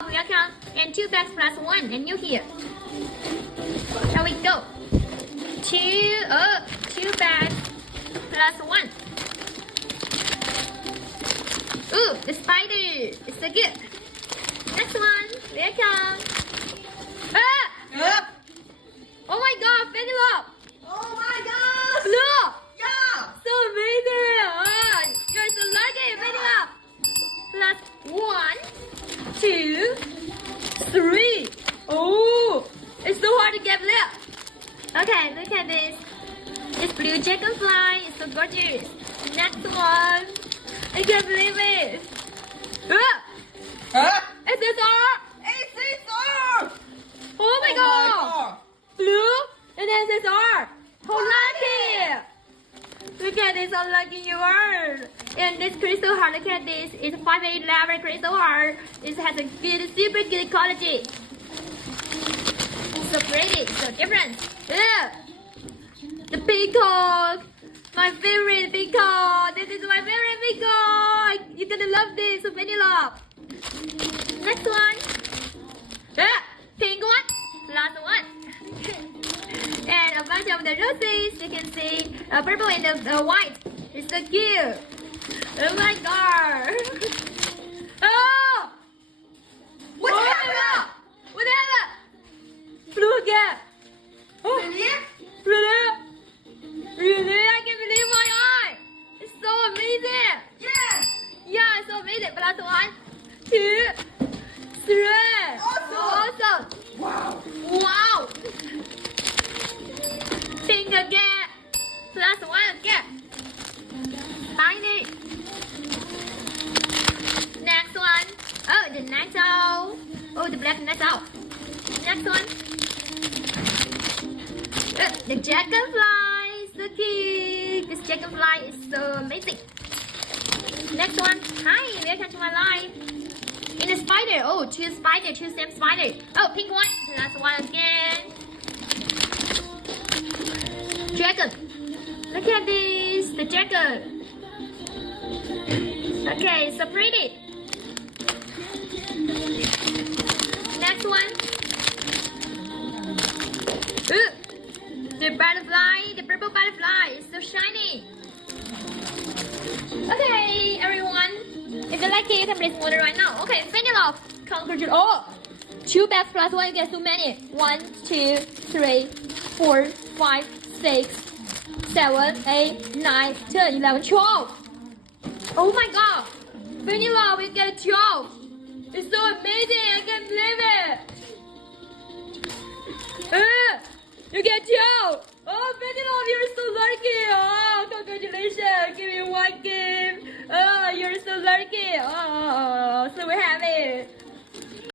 Welcome. And 2 bags plus 1. And you here. Shall we go? 2 bags plus 1. Ooh, the spider. It's so good. Next one. Welcome. Yep. Oh my god, Penelope. Oh my gosh. Look. Yeah. So amazing. You're so lucky, Penelope. Plus 1, 2, 3. Oh, it's so hard to get left. Okay, look at this. This blue dragonfly is so gorgeous. Next one. I can't believe it. Huh? SSR. It's Caesar. Oh my god. Blue and SSR. How lucky. Look at this, how lucky you are. And this crystal heart, look at this. It's 5A11 crystal heart. It has a good, super good quality. So pretty, so different. The peacock. My favorite peacock. This is my favorite peacock. You're gonna love this, Penelope. Next one. Pink one. Last one. And a bunch of the roses. You can see purple and the white. It's so cute. Oh my god. Oh! Whatever. Whatever! Blue again. Oh, Really? really? Really? I can't believe my eye. It's so amazing. Yeah. Yeah, it's so amazing. Plus 1, 2, 3. Awesome. So awesome. Wow. Wow. Pink again. Plus 1 again. Tiny. Next one. Oh, the next owl. Oh, the black next owl. Next one. The dragonfly. So cute. This dragonfly is so amazing. Next one. Hi, welcome to my life. In the spider. Oh, 2 spider, 2 same spider. Oh, pink one. Last one again. Dragon. Look at this. The dragon. Okay, so pretty. Next one. Ooh, the butterfly, the purple butterfly is so shiny. Okay, everyone. If you like it, you can place order right now. Okay, Penelope. Congratulations. Oh, 2 bags plus 1, you get so many. 1, 2, 3, 4, 5, 6, 7, 8, 9, 10, 11, 12. Oh my god. Penelope, we get 12. It's so amazing. I can't believe it. You get 12. Oh, Penelope, you're so lucky. Oh, congratulations. Give me 1 gift. Oh, you're so lucky. Oh, so happy.